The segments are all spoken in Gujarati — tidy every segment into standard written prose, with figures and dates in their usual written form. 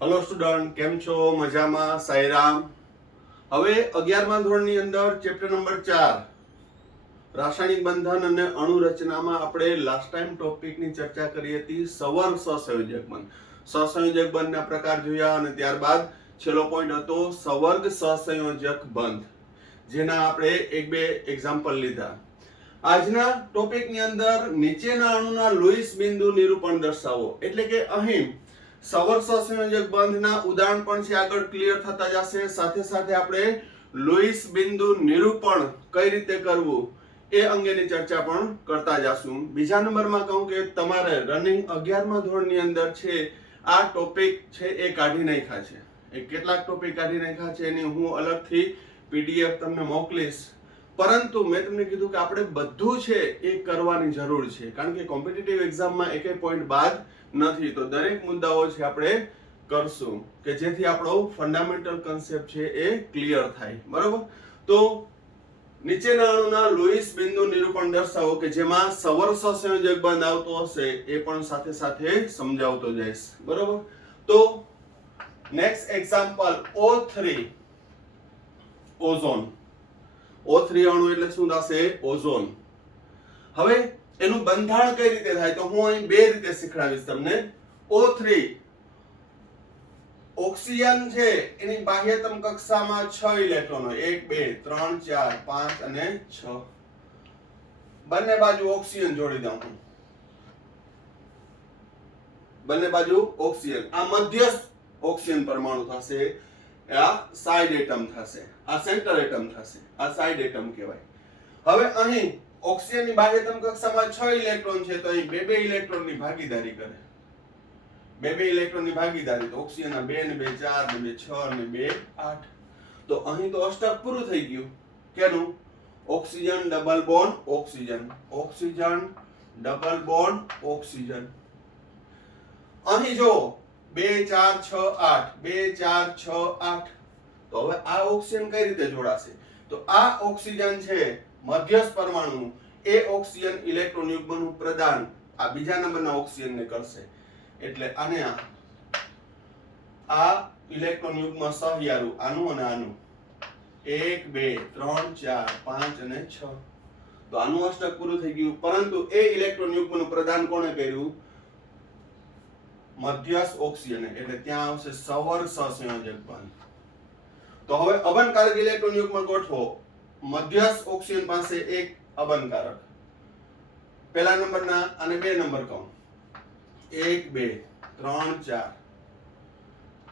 હેલો સ્ટુડન્ટ, કેમ છો? મજામાં? સાઈરામ. હવે 11મા ધોરણની અંદર ચેપ્ટર નંબર 4 રાસાયણિક બંધન અને અણુ રચનામાં આપણે લાસ્ટ ટાઈમ ટોપિકની ચર્ચા કરી હતી સવર્ગ સહસંયોજક બંધ. સહસંયોજક બંધના પ્રકાર જોયા અને ત્યારબાદ છેલ્લો પોઈન્ટ હતો સવર્ગ સહસંયોજક બંધ, જેના આપણે એક બે એક્ઝામ્પલ લીધા. આજના ટોપિકની અંદર નીચેના અણુના લુઈસ બિંદુ નિરૂપણ દર્શાવો. એટલે કે અહીં સવર્ગ સહસંયોજક બંધના ઉદાહરણ પણ છે, આગળ ક્લિયર થતા જશે. સાથે સાથે આપણે લુઈસ બિંદુ નિરૂપણ કઈ રીતે કરવું એ અંગેની ચર્ચા પણ કરતા જશું. બીજા નંબરમાં કહું કે તમારે રનિંગ 11મા ધોરણની અંદર છે આ ટોપિક છે એ કાઢી નાખ્યા છે. એ કેટલાક ટોપિક કાઢી નાખ્યા છે એની હું અલગથી પીડીએફ તમને મોકલીશ. પરંતુ મેં તમને કીધું કે આપણે બધું છે એ કરવાની જરૂર છે, કારણ કે કોમ્પિટિટિવ એક્ઝામમાં એકેય પોઈન્ટ બાદ નથી. તો દરેક મુદ્દાઓ છે આપણે કરશું કે જેથી આપણો ફંડામેન્ટલ કન્સેપ્ટ છે એ ક્લિયર થાય. બરોબર? તો નીચેના અણુના લુઈસ બિંદુ નિરૂપણ દર્શાવો કે જેમાં સવર્ગ સહસંયોજક બંધ આવતો હશે એ પણ સાથે સાથે સમજાવતો જઈશ. બરોબર? તો next example O3 ozone. O3 અણુ એટલે શું થશે? ઓઝોન. હવે એનું બંધારણ કઈ રીતે થાય તો હું અહીં બે રીતે શીખડાવીશ તમને. O3 ઓક્સિજન છે એની બાહ્યતમ કક્ષામાં 6 ઇલેક્ટ્રોન હોય. 1 2 3 4 5 અને 6. બંને બાજુ ઓક્સિજન જોડી દઉં હું. બંને બાજુ ઓક્સિજન. આ મધ્યસ્થ ઓક્સિજન પરમાણુ થશે, આ સાઇડ એટમ થશે, આ સેન્ટર એટમ થશે, આ સાઇડ એટમ કહેવાય. હવે અહીં ઓક્સિજનની બાહ્યતમ કક્ષામાં 6 ઇલેક્ટ્રોન છે તો અહીં બે બે ઇલેક્ટ્રોનની ભાગીદારી કરે. બે બે ઇલેક્ટ્રોનની ભાગીદારી તો ઓક્સિજનના 2 ને 2 4 ને 2 6 ને 2 8. તો અહીં તો અષ્ટક પૂરું થઈ ગયું. કેનું? Oxygen double bond oxygen, oxygen double bond oxygen. અહીં જો 2 4 6 8 2 4 6 8. તો હવે આ ઓક્સિજન કઈ રીતે જોડાશે? તો આ ઓક્સિજન છે મધ્યસ્થ પરમાણુ, એ ઓક્સિજન ઇલેક્ટ્રોન યુગ્મનું પ્રદાન આ બીજા નંબરના ઓક્સિજનને કરશે. એટલે આને આ ઇલેક્ટ્રોન યુગ્મ સહયારુ આનું અને આનું 1 2 3 4 5 અને 6. તો આનું અષ્ટક પૂરું થઈ ગયું. પરંતુ એ ઇલેક્ટ્રોન યુગ્મનું પ્રદાન કોણે કર્યું? મધ્યસ્થ ઓક્સિજન. એટલે ત્યાં આવશે સવર્ગ સહસંયોજક બંધ. તો હવે અબનકારક ઇલેક્ટ્રોન યુગ્મ ગોઠવો. મધ્યસ્થ ઓક્સિજન પાસે એક અબનકારક, પહેલા નંબરના અને બે નંબર કહું. 1 2 3 4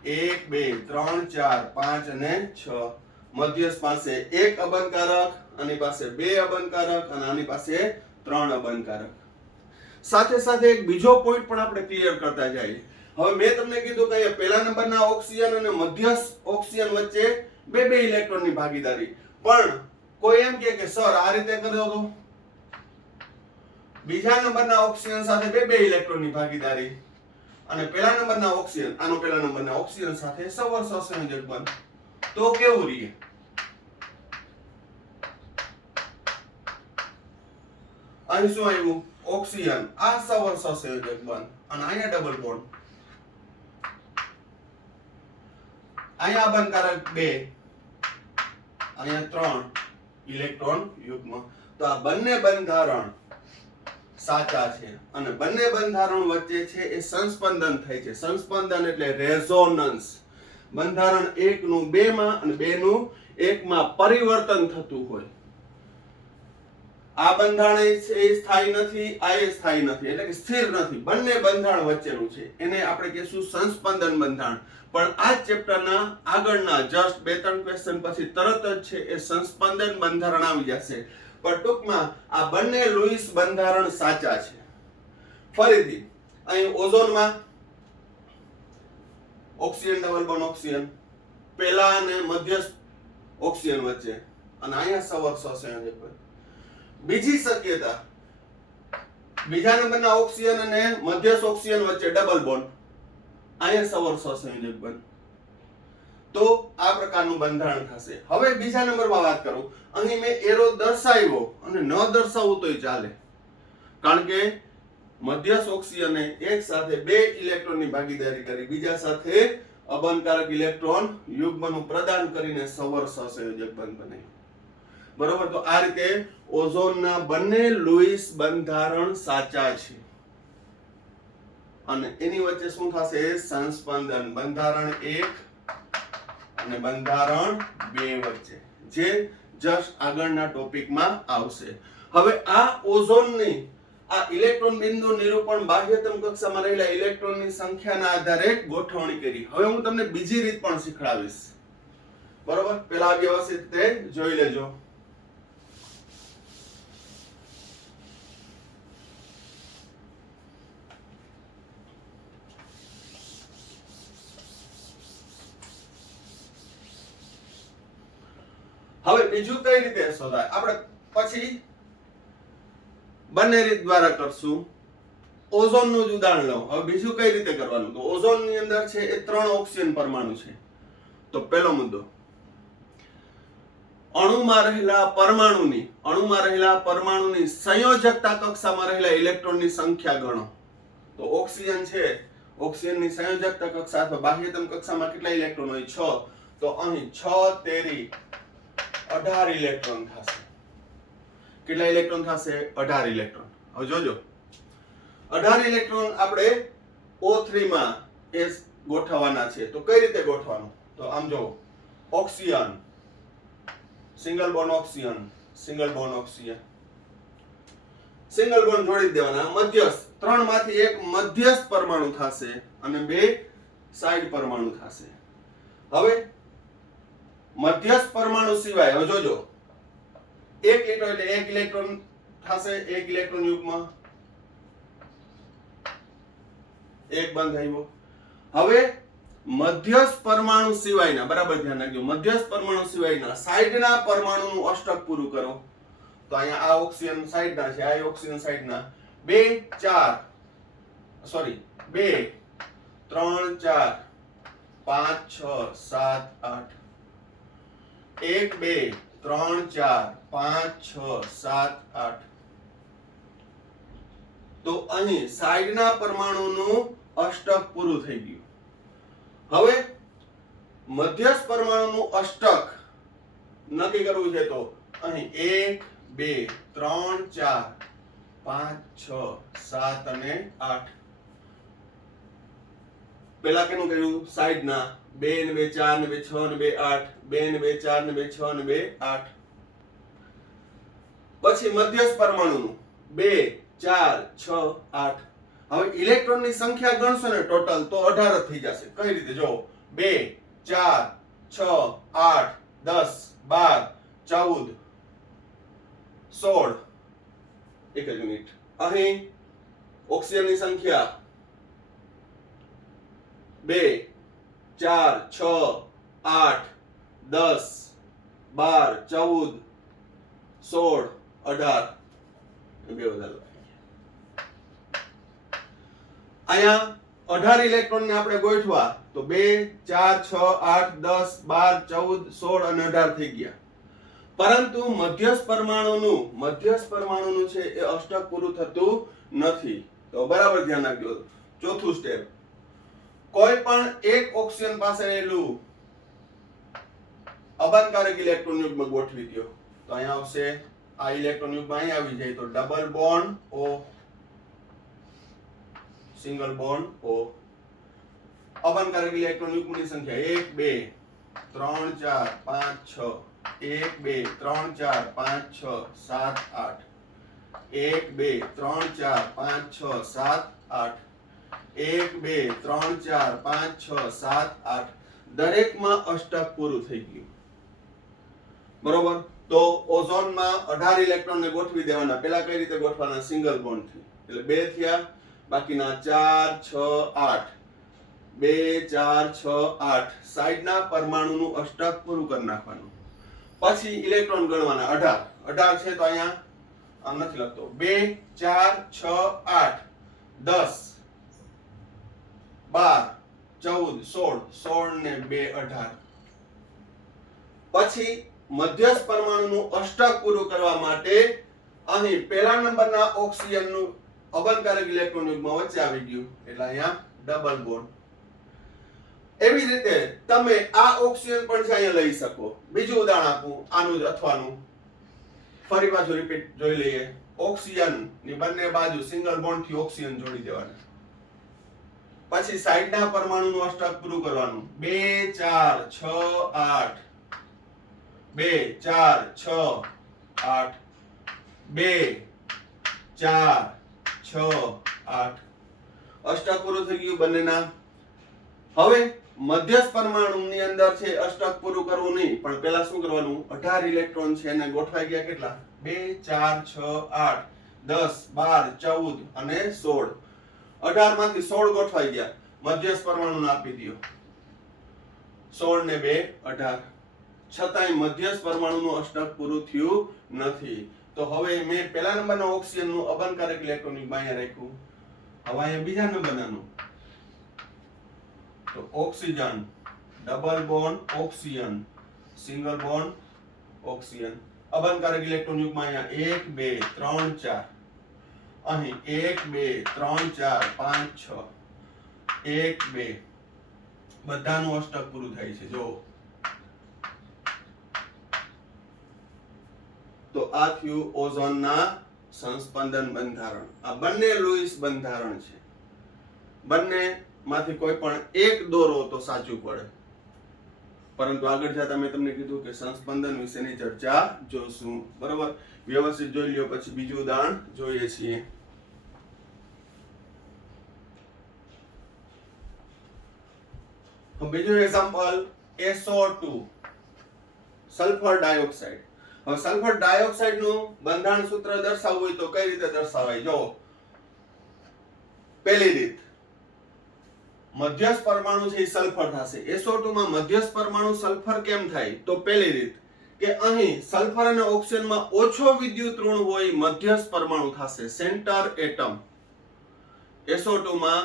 1 2 3 4 5 અને 6. મધ્યસ્થ પાસે એક અબનકારક, આની પાસે બે અબનકારક અને આની પાસે 3 અબનકારક. સાથે સાથે એક બીજો પોઈન્ટ પણ આપણે ક્લિયર કરતા જઈએ. હવે મેં તમને કીધું કે પહેલા નંબરના ઓક્સિજન અને મધ્યસ્થ ઓક્સિજન વચ્ચે બે બે ઇલેક્ટ્રોનની ભાગીદારી. પણ કોઈ એમ કે સર આ રીતે કર્યો તો બીજા નંબરના ઓક્સિજન સાથે બે બે ઇલેક્ટ્રોનની ભાગીદારી અને પહેલા નંબરના ઓક્સિજન આનો પહેલા નંબરના ઓક્સિજન સાથે સવર્ગ સહસંયોજક બંધ. તો કેવું રહે? અહીં શું આવ્યું? ઓક્સિજન, આ સવર્ગ સહસંયોજક બંધ અને અહીંયા ડબલ બોન્ડ, અહીંયા અબનકારક 2, અહીંયા 3 ઇલેક્ટ્રોન યુગ્મ. તો આ બંને બંધારણ સાચા છે અને બંને બંધારણ વચ્ચે છે એ સંસ્પંદન થાય છે. સંસ્પંદન એટલે રેઝોનન્સ. બંધારણ 1 નું 2 માં અને 2 નું 1 માં પરિવર્તન થતું હોય. આ બંધારણ એ સ્થાયી નથી, આ એ સ્થાયી નથી, એટલે કે સ્થિર નથી. બંને બંધારણ વચ્ચેનું છે, એને આપણે કહીશું સંસ્પંદન બંધારણ. પણ આ ચેપ્ટરના આગળના જસ્ટ 2-3 ક્વેશ્ચન પછી તરત જ છે એ સંસ્પંદન બંધારણ આવી જશે. પણ ટૂંકમાં આ બંને લુઈસ બંધારણ સાચા છે. ફરીથી અહીં ઓઝોનમાં ઓક્સિજન ડબલ બોન્ડ ઓક્સિજન, પહેલા અને મધ્યસ્થ ઓક્સિજન વચ્ચે અને અહીંયા સવર્ગ સહસંયોજક બંધ. બીજી શક્યતા, બીજા નંબરના ઓક્સિજન અને મધ્યસ્થ ઓક્સિજન વચ્ચે ડબલ બોન્ડ, અહીંયા સવર્ગ સહસંયોજક બંધ. તો આ પ્રકારનું બંધારણ થશે. હવે બીજા નંબરમાં વાત કરું. અહીં મેં એરો દર્શાવ્યો અને ન દર્શાવવું તોય ચાલે, કારણ કે મધ્યસ્થ ઓક્સિજને એક સાથે બે ઇલેક્ટ્રોનની ભાગીદારી કરી, બીજા સાથે અબંધકારક ઇલેક્ટ્રોન યુગ્મનું પ્રદાન કરીને સવર સહસંયોજક બંધ બને. બરોબર, તો આ રીતે ઓઝોનના બંને લુઈસ બંધારણ સાચા છે અને એની વચ્ચે શું થશે? સંસ્પંદન બંધારણ 1 અને બંધારણ 2 વચ્ચે, જે જસ્ટ આગળના ટોપિકમાં આવશે. હવે આ ઓઝોનની આ ઇલેક્ટ્રોન બિંદુ નિરૂપણ બાહ્યતમ કક્ષામાં રહેલા ઇલેક્ટ્રોનની સંખ્યાના આધારે ગોઠવણી કરી. હવે હું તમને બીજી રીત પણ શીખડાવીશ. બરોબર, પહેલા વ્યવસ્થિત રીતે જોઈ લેજો. હવે બીજું કઈ રીતે શોધાય? આપણે પછી બંને રીત દ્વારા કરશું. ઓઝોનનું જ ઉદાહરણ લઉં. હવે બીજું કઈ રીતે કરવાનું? તો ઓઝોનની અંદર છે એ 3 ઓક્સિજન પરમાણુ છે. તો પહેલો મુદ્દો, અણુમાં રહેલા પરમાણુની સંયોજકતા કક્ષામાં રહેલા ઇલેક્ટ્રોનની સંખ્યા ગણો. તો ઓક્સિજન છે, ઓક્સિજનની સંયોજકતા કક્ષા અથવા બાહ્યતમ કક્ષામાં કેટલા ઇલેક્ટ્રોન હોય? 6. તો અહીં 6 તેરી 18 ઇલેક્ટ્રોન થશે. કેટલા ઇલેક્ટ્રોન થશે? 18 ઇલેક્ટ્રોન. હવે જોજો, 18 ઇલેક્ટ્રોન આપણે O3 માં એ ગોઠવવાના છે. તો કઈ રીતે ગોઠવવાનું? તો આમ જો, oxygen, single bond oxygen, single bond oxygen, single bond જોડી દેવાના. મધ્યસ્થ 3 માંથી એક મધ્યસ્થ પરમાણુ થશે અને 2 સાઇડ પરમાણુ થશે. હવે મધ્યસ્થ પરમાણુ સિવાય, હવે જોજો, 1 લીટર એટલે 1 ઇલેક્ટ્રોન થશે, 1 ઇલેક્ટ્રોન યુગ્મ, 1 બંધ આવ્યો. હવે મધ્યસ્થ પરમાણુ સિવાયના, બરાબર ધ્યાન રાખજો, મધ્યસ્થ પરમાણુ સિવાયના સાઇડના પરમાણુનું અષ્ટક પૂરું કરો. તો અહીંયા આ ઓક્સિજન સાઇડના છે, આ ઓક્સિજન સાઇડના 2 4 સોરી 2 3 4 5 6 7 8 1 2 3 4 5 6 7 8. તો અહીં સાઈડના પરમાણુનું અષ્ટક પૂરું થઈ ગયું. હવે મધ્યસ્થ પરમાણુનું અષ્ટક નક્કી કરવું છે. તો અહીં 1 2 3 4 5 6 7 અને 8. પેલા કેનું કર્યું? સાઈડના 2 ને 2 4 ને 2 6 ને 2 8, 2 ને 2 4 ને 2 6 ને 2 8. પછી મધ્યસ્થ પરમાણુનું 2 4 6 8. હવે ઇલેક્ટ્રોનની સંખ્યા ગણશો ને ટોટલ, તો 18 જ થઈ જશે. કઈ રીતે? જો, 2 4 6 8 10 12 14 16. એક જ મિનિટ. અહીં ઓક્સિજનની સંખ્યા 2 4 6 8 10 12 14 16 18. બે વધારે. અહીંયા 18 ઇલેક્ટ્રોન ને આપણે ગોઠવા તો 2 4 6 8 10 12 14 16 અને 18 થઈ ગયા. પરંતુ મધ્યસ્થ પરમાણુનું છે એ અષ્ટક પૂરું થતું નથી. તો બરાબર ધ્યાન રાખજો. ચોથું સ્ટેપ, કોઈ પણ એક ઓક્સિજન પાસે રહેલું અબંધકારક ઇલેક્ટ્રોન યુગ્મ ગોઠવી દો. તો અહીંયા આવશે, આ ઇલેક્ટ્રોન યુગ્મ અહીં આવી જાય તો double bond O, single bond O. અબંધકારક ઇલેક્ટ્રોન યુગ્મની સંખ્યા 1 2 3 4 5 6 1 2 3 4 5 6 7 8 1 2 3 4 5 6 7 8 1 2 3 4 5 6 7 8. દરેકમાં અષ્ટક પૂરું થઈ ગયું. બરોબર. તો ઓઝોનમાં 18 ઇલેક્ટ્રોન ને ગોઠવી દેવાના. પેલા કઈ રીતે ગોઠવાના? સિંગલ બોન્ડ થી. એટલે 2 થયા, બાકીના 4 6 8 2 4 6 8 સાઈડના પરમાણુનું અષ્ટક પૂરું કરી નાખવાનું. પછી ઇલેક્ટ્રોન ગણવાના 18 છે. તો અહીંયા આમ નથી લખતો. 2 4 6 8 10 12 14 16 ને 2 18. પછી મધ્યસ્થ પરમાણુનું અષ્ટક પૂરું કરવા માટે અહીં પહેલા નંબરના ઓક્સિજનનું અબંધકારક ઇલેક્ટ્રોન યુગ્મ વચ્ચે આવી ગયું એટલે અહીંયા ડબલ બોન્ડ. એવી જ રીતે તમે આ ઓક્સિજન પણ છે અહીંયા લઈ શકો. બીજું ઉદાહરણ આપું આનું જ અથવાનું. ફરી પાછું રિપીટ જોઈ લઈએ. ઓક્સિજન ની બંને બાજુ સિંગલ બોન્ડ થી ઓક્સિજન જોડી દેવાના. પછી સાઈડના પરમાણુનું અષ્ટક પૂરું કરવાનું. 2 4 6 8 2 4 6 8 2 4 6 8 અષ્ટક પૂરું થઈ ગયું બંનેના. હવે મધ્યસ્થ પરમાણુની અંદર છે અષ્ટક પૂરું કરવું નહીં, પણ પહેલા શું કરવાનું? 18 ઇલેક્ટ્રોન છે એને ગોઠવાઈ ગયા. કેટલા? 2 4 6 8 10 12 14 અને 16. 18 માંથી 16 ગોઠવાઈ ગયા. મધ્યસ્થ પરમાણુને આપી દો. 16 ને 2 18. છતાંય મધ્યસ્થ પરમાણુનું અષ્ટક પૂરું થયું નથી. તો હવે મેં પહેલા નંબરના ઓક્સિજનનું અબનકારક ઇલેક્ટ્રોન અહીંયા રાખ્યું. હવે અહીંયા બીજા નંબરનું તો oxygen double bond oxygen single bond oxygen અબનકારક ઇલેક્ટ્રોન યુગ્મ અહીંયા 1 2 3 4 અહીં 1 2 3 4 5 6 1 2 બધાનું અષ્ટક પૂરું થાય છે. જો તો આ થયું ઓઝોનના સંસ્પંદન બંધારણ. આ બંને લૂઈસ બંધારણ છે. બંને માંથી કોઈ પણ એક દોરો તો સાચું પડે, પરંતુ આગળ જતા મેં તમને કીધું કે સંસ્પંદન વિશેની ચર્ચા જોશું. બરોબર, વ્યવસ્થિત જોઈ લ્યો. પછી બીજું ઉદાહરણ જોઈએ છીએ. બીજું એક્ઝામ્પલ SO2 સલ્ફર ડાયોક્સાઇડ. હવે સલ્ફર ડાયોક્સાઇડ નું બંધારણ સૂત્ર દર્શાવવું હોય તો કઈ રીતે દર્શાવાય? જો પહેલી રીત, મધ્યસ્થ પરમાણુ છે એ સલ્ફર થશે. SO2 માં મધ્યસ્થ પરમાણુ સલ્ફર કેમ થાય? તો પહેલી રીત કે અહીં સલ્ફર અને ઓક્સિજનમાં ઓછો વિદ્યુત ઋણ હોય મધ્યસ્થ પરમાણુ થશે, સેન્ટર એટમ. SO2 માં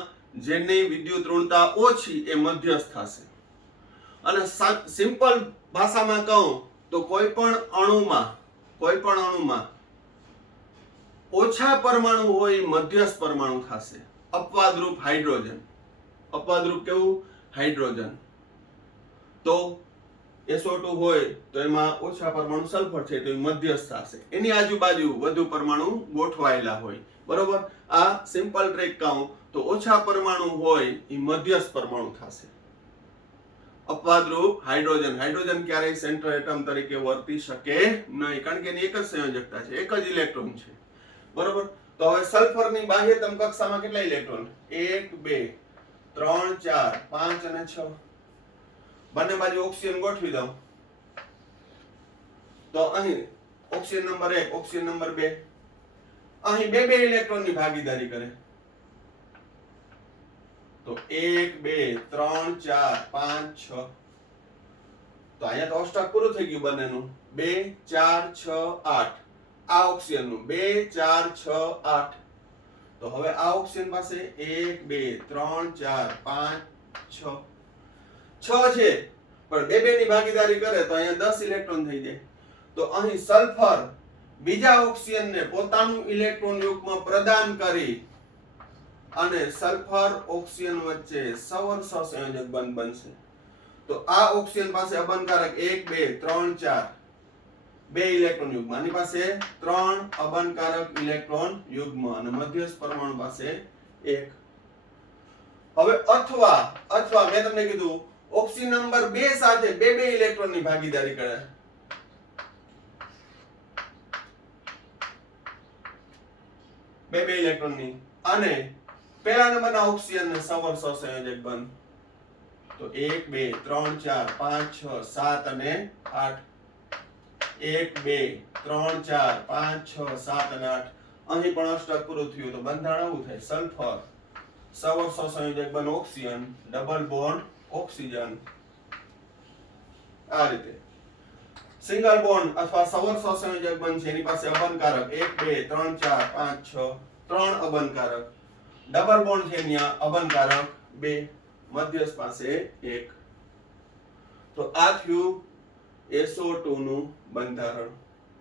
જેની વિદ્યુત ઋણતા ઓછી એ મધ્યસ્થ થશે. અને સિમ્પલ ભાષામાં કહું તો કોઈ પણ અણુમાં ઓછા પરમાણુ હોય મધ્યસ્થ પરમાણુ થશે. અપવાદરૂપ હાઇડ્રોજન. અપવાદરૂપ કેવું? હાઇડ્રોજન. તો SO2 હોય તો એમાં ઓછા પરમાણુ સલ્ફર છે તો એ મધ્યસ્થ થશે. એની આજુબાજુ વધુ પરમાણુ ગોઠવાયેલા હોય. બરોબર, આ સિમ્પલ ટ્રીક કહું તો ઓછા પરમાણુ હોય એ મધ્યસ્થ પરમાણુ થશે. અપવાદરૂપ હાઇડ્રોજન. હાઇડ્રોજન ક્યારેય સેન્ટ્રલ એટમ તરીકે વર્તી શકે નહીં, કારણ કે એની એક જ સંયોજકતા છે, એક જ ઇલેક્ટ્રોન છે. બરોબર, તો હવે સલ્ફરની બાહ્યતમ કક્ષામાં કેટલા ઇલેક્ટ્રોન? 1 2 3 4 5 અને 6. બંને બાજુ ઓક્સિજન ગોઠવી દઉં તો અહીં ઓક્સિજન નંબર 1 ઓક્સિજન નંબર 2 અહીં બે ઇલેક્ટ્રોનની ભાગીદારી કરે. તો 1 2 3 4 5 6. તો અહીંયા તો અષ્ટક પૂરું થઈ ગયું બંનેનું. 2 4 6 8. આ ઓક્સિજનનું 2 4 6 8. તો હવે આ ઓક્સિજન પાસે 1 2 3 4 5 6 6 છે, પણ બે ની ભાગીદારી કરે તો અહીંયા 10 ઇલેક્ટ્રોન થઈ જાય. તો અહીં સલ્ફર બીજા ઓક્સિજનને પોતાનું ઇલેક્ટ્રોન યુગ્મ પ્રદાન કરી અને સલ્ફર ઓક્સિજન વચ્ચે સહસંયોજક બંધ બનશે. તો આ ઓક્સિજન પાસે અબનકારક 1 2 3 4 બે ઇલેક્ટ્રોન યુગ્મ, આની પાસે 3 અબનકારક ઇલેક્ટ્રોન યુગ્મ અને મધ્યસ્થ પરમાણુ પાસે 1. હવે અથવા મેં તમને કીધું ઓક્સિજન નંબર 2 સાથે બે ઇલેક્ટ્રોન ની ભાગીદારી કરે. બે ઇલેક્ટ્રોન ની અને પહેલા નંબરના ઓક્સિજન ને સહસંયોજક બંધ. તો 1 2 3 4 5 6 7 અને 8. 1 2 3 4 5 6 7 અને 8. અહીં પણ અષ્ટક પૂરું થયું તો બંધારણ આવું થાય: સલ્ફર સહસંયોજક બંધ ઓક્સિજન ડબલ બોન્ડ ઓક્સિજન. આ રીતે સિંગલ બોન્ડ અથવા સહસંયોજક બંધ છે એની પાસે અબનકારક 1 2 3 4 5 6 3 અબનકારક. ડબલ બોન્ડ છે ત્યાં અબનકારક 2, મધ્યસ્થ પાસે 1. તો આ થયું SO2 નું બંધારણ.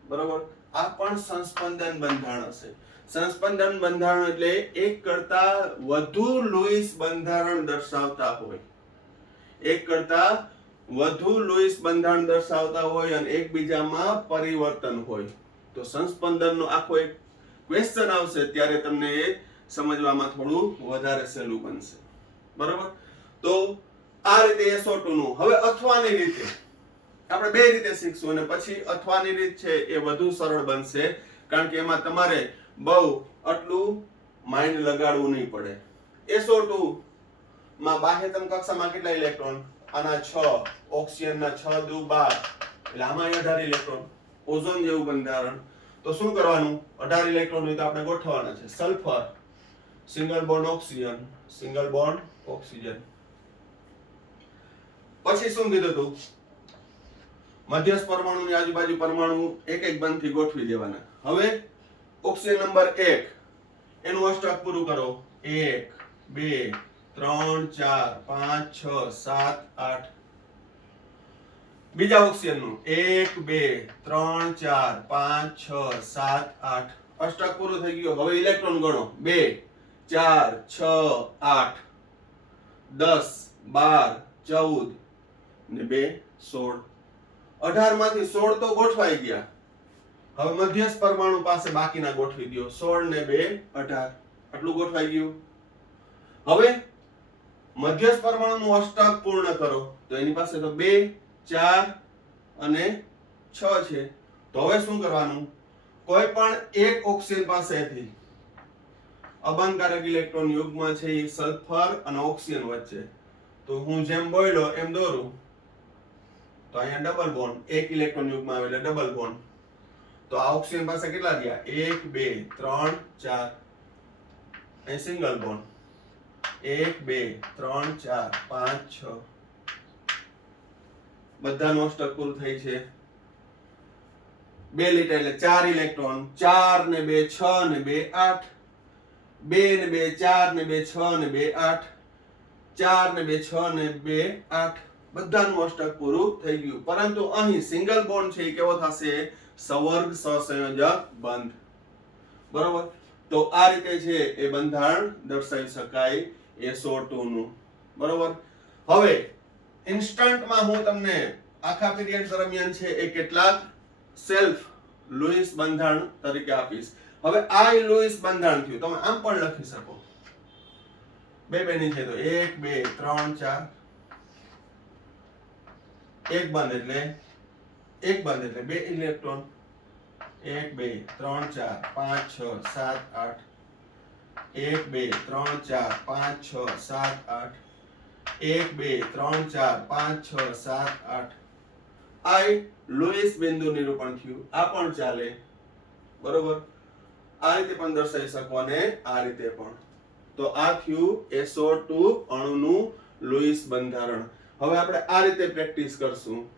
બરોબર, આ પણ સંસ્પંદન બંધારણ હશે. સંસ્પંદન બંધારણ એટલે એક કરતા વધુ લૂઈસ બંધારણ દર્શાવતા હોય એક કરતા વધુ લुईस બંધારણ દર્શાવતા હોય અને એકબીજામાં પરિવર્તન હોય તો સંસ્પંદનનો આખો એક ક્વેશ્ચન આવશે ત્યારે તમને એ સમજવામાં થોડું વધારે સહેલું બનશે. બરાબર? તો આ રીતે SO2 નું. હવે અથવાની રીતે આપણે બે રીતે શીખશું અને પછી અથવાની રીત છે એ વધુ સરળ બનશે કારણ કે એમાં તમારે બહુ આટલું માઇન્ડ લગાડવું નહીં પડે. SO2 માં બાહ્યતમ કક્ષામાં કેટલા ઇલેક્ટ્રોન? આના 6, ઓક્સિજનના 6 દુ 12, એટલે આમાં 18 ઇલેક્ટ્રોન. ઓઝોન જેવું બંધારણ. તો શું કરવાનું? 18 ઇલેક્ટ્રોન હોય તો આપણે ગોઠવવાના છે. Sulphur, single bond oxygen, single bond oxygen. પછી શું કીધું તું? મધ્યસ્થ પરમાણુની આજુબાજુ પરમાણુ એક એક બંધથી ગોઠવી દેવાના. હવે ઓક્સિજન નંબર 1 એનું અષ્ટક પૂરું કરો. 1 2 3 4 5 6 7 8. બીજા ઓક્સિજનનું 1 2 3 4 5 6 7 8. અષ્ટક પૂરું થઈ ગયું. હવે ઇલેક્ટ્રોન ગણો. 2 4 6 8 10 12 14 ને 2 16. 18 માંથી 16 તો ગોઠવાઈ ગયા. હવે મધ્યસ્થ પરમાણુ પાસે બાકીના ગોઠવી દો. 16 ને 2 18. આટલું ગોઠવાઈ ગયું. હવે મધ્યસ્થ પરમાણુનું અષ્ટક પૂર્ણ કરો તો એની પાસે તો 2 4 અને 6 છે. તો હવે શું કરવાનું? કોઈ પણ એક ઓક્સિજન પાસેથી અબંધકારક ઇલેક્ટ્રોન યુગ્મ છે એ સલ્ફર અને ઓક્સિજન વચ્ચે. તો હું જેમ બોલ્યો એમ દોરું તો અહીંયા ડબલ બોન્ડ, એક ઇલેક્ટ્રોન યુગ્મ આવે એટલે ડબલ બોન્ડ. તો આ ઓક્સિજન પાસે કેટલા રહ્યા? 1 2 3 4. અહીં સિંગલ બોન્ડ 1 2 3 4 5 6. બધાનું અષ્ટક પૂરું થઈ છે. 2 લીટર એટલે 4 ઇલેક્ટ્રોન. 4 ને 2 6 ને 2 8. 2 ને 2 4 ને 2 6 ને 2 8. 4 ને 2 6 ને 2 8. બધાનું અષ્ટક પૂરું થઈ ગયું. પરંતુ અહીં સિંગલ બોન્ડ છે એ કેવો થશે? સવર્ગ સહસંયોજક બંધ. બરોબર? તો આ રીતે છે એ બંધારણ દર્શાવી શકાય SO2 નું. બરોબર? હવે ઇન્સ્ટન્ટમાં હું તમને આખા પીરિયડ દરમિયાન છે એ કેટલાક સેલ્ફ લुईस બંધારણ તરીકે આપીશ. હવે આ લुईस બંધારણ થયું. તમે આમ પણ લખી શકો. બે ની છે તો 1 2 3 4. એક બંધ એટલે 2 ઇલેક્ટ્રોન. 1 2 3 4 5 6 7 8. 1 2 3 4 5 6 7 8. 1 2 3 4 5 6 7 8. આ લुईस બિંદુ નિરૂપણ થયું. આ પણ ચાલે. બરોબર? આ રીતે પણ દર્શાવી શકો અને આ રીતે પણ. તો આ થયું SO2 અણુનું લुईस બંધારણ. હવે આપણે આ રીતે પ્રેક્ટિસ કરશું.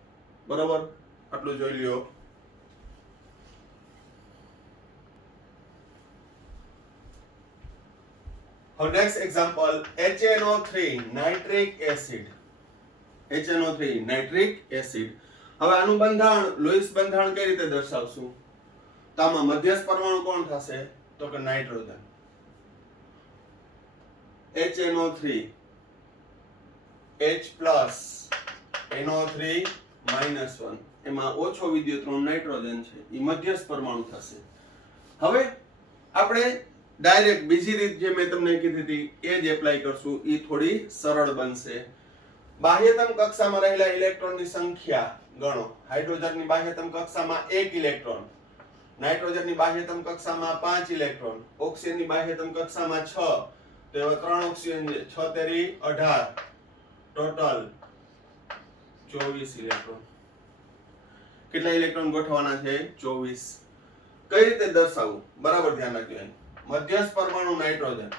બરોબર? આટલું જોઈ લ્યો. હવે next example HNO3 nitric acid. HNO3 nitric acid. હવે આનું બંધારણ લुईस બંધારણ કઈ રીતે દર્શાવશું? તો આમાં મધ્યસ્થ પરમાણુ કોણ થશે? તો કે નાઇટ્રોજન. HNO3 H+ NO3 -1. એમાં ઓછો વિદ્યુતઋણ નાઇટ્રોજન છે એ મધ્યસ્થ પરમાણુ થશે. હવે આપણે ડાયરેક્ટ બીજી રીત જે મેં તમને કીધી હતી એ જ એપ્લાય કરશું. એ થોડી સરળ બનશે. બાહ્યતમ કક્ષામાં રહેલા ઇલેક્ટ્રોનની સંખ્યા ગણો. હાઇડ્રોજનની બાહ્યતમ કક્ષામાં 1 ઇલેક્ટ્રોન, નાઇટ્રોજનની બાહ્યતમ કક્ષામાં 5 ઇલેક્ટ્રોન, ઓક્સિજનની બાહ્યતમ કક્ષામાં 6. તો એવા 3 ઓક્સિજન છે. 6 તેરી 18. Total 24 electron. કેટલા ઇલેક્ટ્રોન ગોઠવવાના છે? 24. કઈ રીતે દર્શાવવું? બરાબર ધ્યાન રાખજો. મધ્યસ્થ પરમાણુ નાઇટ્રોજન.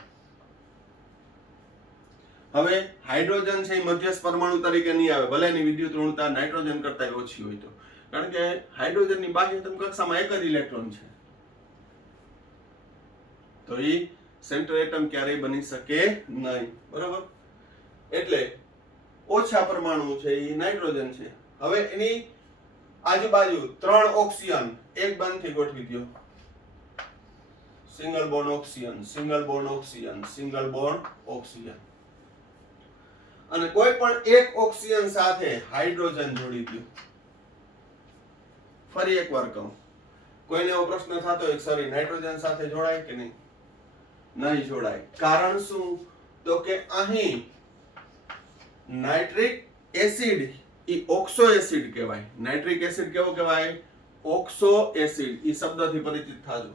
હવે હાઇડ્રોજન છે એ મધ્યસ્થ પરમાણુ તરીકે નહીં આવે, ભલે એની વિદ્યુત ઋણતા નાઇટ્રોજન કરતા ઓછી હોય તો, કારણ કે હાઇડ્રોજનની બાહ્યતમ કક્ષામાં એક જ ઇલેક્ટ્રોન છે. તો એ સેન્ટર એટમ ક્યારેય બની શકે નહીં. બરાબર? એટલે ઓછા પરમાણુ છે એ નાઇટ્રોજન છે. હવે એની આજુબાજુ 3 ઓક્સિજન એક બંધથી ગોઠવી દો. Single bond oxygen, single bond oxygen, single bond oxygen. અને કોઈ પણ એક ઓક્સિજન સાથે હાઇડ્રોજન જોડી દો. ફરી એકવાર કહું, કોઈને એવો પ્રશ્ન થતો હોય સોરી નાઇટ્રોજન સાથે જોડાય કે નહીં? નહીં જોડાય. કારણ શું? તો કે અહીં નાઇટ્રિક એસિડ ઈ ઓક્સો એસિડ કહેવાય. નાઇટ્રિક એસિડ કેવો કહેવાય? Oxo acid. ઈ શબ્દથી પરિચિત થાજો.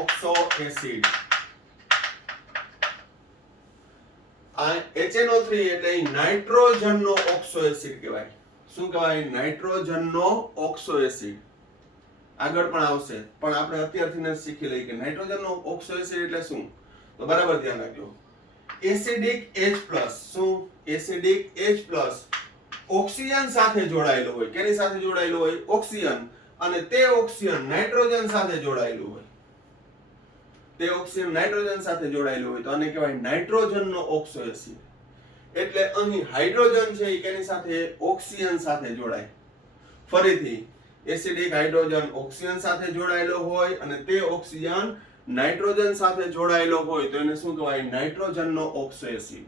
Oxo acid. આ HNO3 એટલે નાઇટ્રોજનનો ઓક્સો એસિડ કહેવાય. શું કહેવાય? નાઇટ્રોજનનો ઓક્સો એસિડ. આગળ પણ આવશે, પણ આપણે અત્યારથી જ શીખી લઈએ કે નાઇટ્રોજનનો ઓક્સો એસિડ એટલે શું. તો બરાબર ધ્યાન રાખજો. Acidic H+. શું? એસિડિક H+ ઓક્સિજન સાથે જોડાયેલો હોય. કેની સાથે જોડાયેલો હોય? ઓક્સિજન. અને તે ઓક્સિજન નાઇટ્રોજન સાથે જોડાયેલું હોય. તે ઓક્સિજન નાઇટ્રોજન સાથે જોડાયેલું હોય તો આને કહેવાય નાઇટ્રોજનનો ઓક્સો એસિડ. એટલે અહીં હાઇડ્રોજન છે એ કેની સાથે? ઓક્સિજન સાથે જોડાય. ફરીથી એસિડિક હાઇડ્રોજન ઓક્સિજન સાથે જોડાયેલો હોય અને તે ઓક્સિજન નાઇટ્રોજન સાથે જોડાયેલો હોય તો એને શું કહેવાય? નાઇટ્રોજનનો ઓક્સો એસિડ.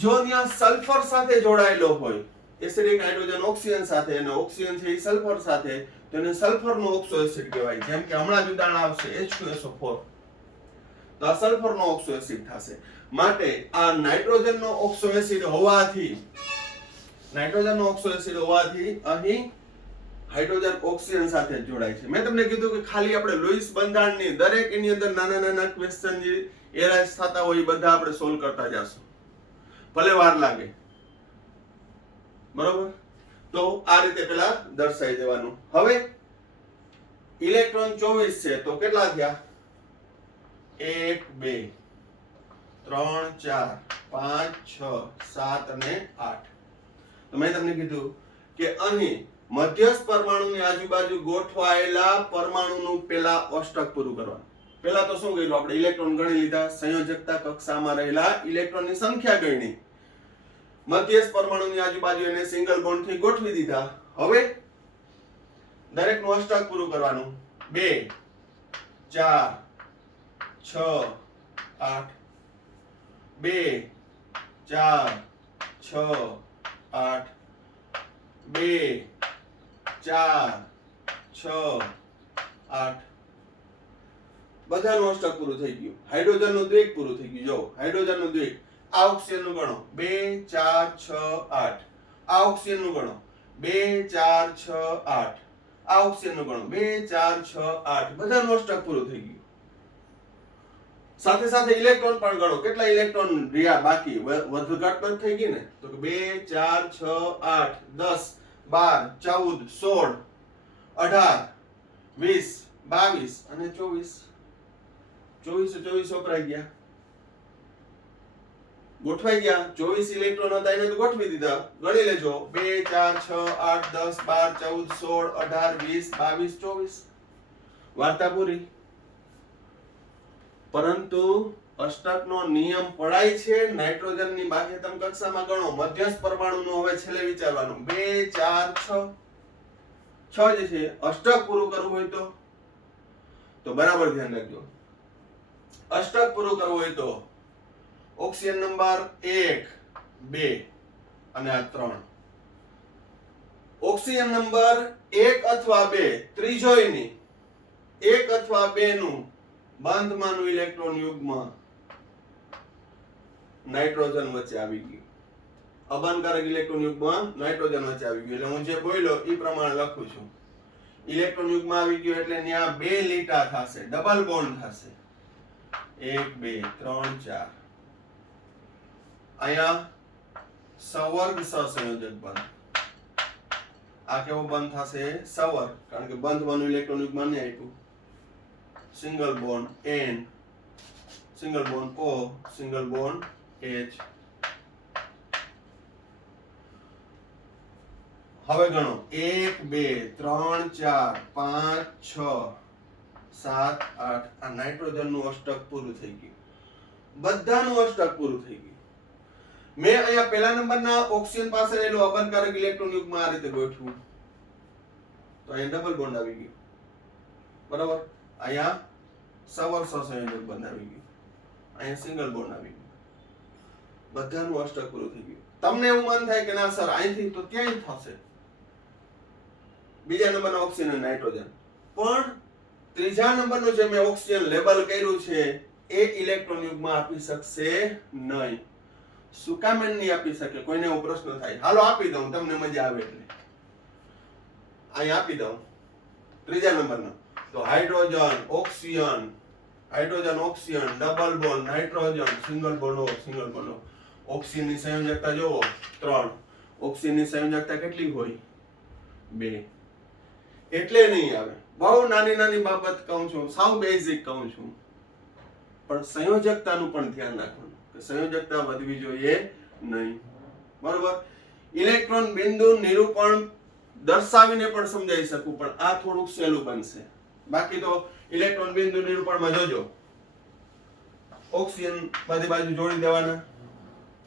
જો ત્યાં સલ્ફર સાથે જોડાયેલો હોય, એસિડિક હાઇડ્રોજન ઓક્સિજન સાથે અને ઓક્સિજન છે એ સલ્ફર સાથે, તો એને સલ્ફરનો ઓક્સો એસિડ કહેવાય. જેમ કે હમણાં જ ઉદાહરણ આવશે H2SO4. તો આ સલ્ફરનો ઓક્સો એસિડ થશે. માટે આ નાઇટ્રોજનનો ઓક્સો એસિડ હોવાથી અહીં હાઇડ્રોજન ઓક્સિજન સાથે જોડાય છે. મેં તમને કીધું કે ખાલી આપણે લુઈસ બંધારણની દરેક એની અંદર નાના નાના ક્વેશ્ચન જે એરાઇઝ થતા હોય એ બધા આપણે સોલ્વ કરતા જશું. ભલે વાર લાગે. બરોબર? તો આ રીતે પેલા દર્શાવી દેવાનું. હવે ઇલેક્ટ્રોન 24 છે તો કેટલા થયા? 1 2 3 4 5 6 7 અને 8. તો મેં તમને કીધું કે અહીં મધ્યસ્થ પરમાણુની આજુબાજુ ગોઠવાયેલા પરમાણુનું પેલા અષ્ટક પૂરું કરવાનું. પેલા તો શું કર્યું આપણે? ઇલેક્ટ્રોન ગણી લીધા. સંયોજકતા કક્ષામાં રહેલા ઇલેક્ટ્રોનની સંખ્યા ગણી. મધ્યસ્થ પરમાણુની આજુબાજુ એને સિંગલ બોન્ડ થી ગોઠવી દીધા. હવે દરેકનું અષ્ટક પૂરું કરવાનું. 2 4 6 8 2 4 6 8 2 4 6 8 બધાનું અષ્ટક પૂરું થઈ ગયું. હાઇડ્રોજનનું દ્વિક પૂરું થઈ ગયું. જો હાઇડ્રોજનનું દ્વિક. આ ઓક્સિજનનું ગણો 2 4 6 8. આ ઓક્સિજનનું ગણો 2 4 6 8. આ ઓક્સિજનનું ગણો 2 4 6 8. બધાનું અષ્ટક પૂરું થઈ ગયું. સાથે સાથે ઇલેક્ટ્રોન પણ ગણો. કેટલા ઇલેક્ટ્રોન રહ્યા બાકી? વધઘટ બંધ થઈ ગઈ ને? તો 2 4 6 8 10 12 14 16 18 20 22 અને 24. 24 વપરાઈ ગયા, ગોઠવાઈ ગયા. 24 ઇલેક્ટ્રોન હતા એને તો ગોઠવી દીધા. ગણી લેજો 2 4 6 8 10 12 14 16 18 20 22 24. વાર્તા પૂરી. પરંતુ અષ્ટકનો નિયમ પડાય છે નાઇટ્રોજનની બાહ્યતમ કક્ષામાં ગણો. મધ્યસ્થ પરમાણુનું હવે છેલ્લે વિચારવાનું. 2 4 6 જે છે અષ્ટક પૂરું કરવું હોય તો બરાબર ધ્યાન રાખજો. અષ્ટક પૂરું કરવું હોય તો ઓક્સિજન નંબર 1 2 અને આ 3. ઓક્સિજન નંબર 1 અથવા 2 ત્રીજોય નહીં, 1 અથવા 2 નું બંધમાંનું ઇલેક્ટ્રોન યુગ્મ નાઇટ્રોજન વચ્ચે આવી ગયું. અબંધકારક ઇલેક્ટ્રોન યુગ્મ નાઇટ્રોજન વચ્ચે આવી ગયું. એટલે હું જે બોલ્યો એ પ્રમાણે લખું છું. ઇલેક્ટ્રોન યુગ્મ આવી ગયું એટલે ત્યાં 2 લીટા થશે, ડબલ બોન્ડ થશે. 1 2 3 4. અહીંયા સવર્ગ સહસંયોજક બંધ. આ કેવો બંધ થશે? સવર્ગ. કારણ કે બંધમાંનું ઇલેક્ટ્રોન યુગ્મ ને આપ્યું. Single bond N, single bond O, single bond H. હવે ગણો 1 2 3 4 5 6 7 8. આ નાઇટ્રોજનનું અષ્ટક પૂરું થઈ ગયું. બધાનું અષ્ટક પૂરું થઈ ગયું. મેં અહીંયા પહેલા નંબરના ઓક્સિજન પાસે રહેલો અબંધકારક ઇલેક્ટ્રોન યુગ્મ આ રીતે ગોઠવ્યું તો અહીંયા ડબલ બોન્ડ આવી ગયું. બરાબર? અહીંયા સવર્ગ સહસંયોજક બંધ આવી ગયું. અહીંયા સિંગલ બોન્ડ આવી ગયું. બધાનું અષ્ટક પૂરું થઈ ગયું. તમને એવું મન થાય કે ના સર અહીંથી તો ક્યાંય થશે, બીજા નંબરનો ઓક્સિજન અને નાઇટ્રોજન, પણ ત્રીજા નંબરનું જે મેં ઓક્સિજન લેબલ કર્યું છે એ ઇલેક્ટ્રોન યુગમાં આપી શકશે નહીં. શું કામ નહીં આપી શકે? કોઈને એવો પ્રશ્ન થાય? હાલો આપી દઉં, તમને મજા આવે એટલે. અહીં આપી દઉં ત્રીજા નંબરનો. તો hydrogen oxygen, hydrogen oxygen, double bond nitrogen, single bond O, single bond O. ઓક્સિજનની સંયોજકતા જોવો 3. ઓક્સિજનની સંયોજકતા કેટલી હોય? 2. એટલે નહીં આવે. બહુ નાની નાની બાબત કહું છું, સાવ બેઝિક કહું છું, પણ સંયોજકતાનું પણ ધ્યાન રાખવાનું કે સંયોજકતા વધવી જોઈએ નહીં. બરોબર? ઇલેક્ટ્રોન બિંદુ નિરૂપણ દર્શાવીને પણ સમજાવી શકું, પણ આ થોડુંક સહેલું બનશે. બાકી તો ઇલેક્ટ્રોન બિંદુ નિરૂપણમાં જોજો, ઓક્સિજન બધી બાજુ જોડી દેવાના,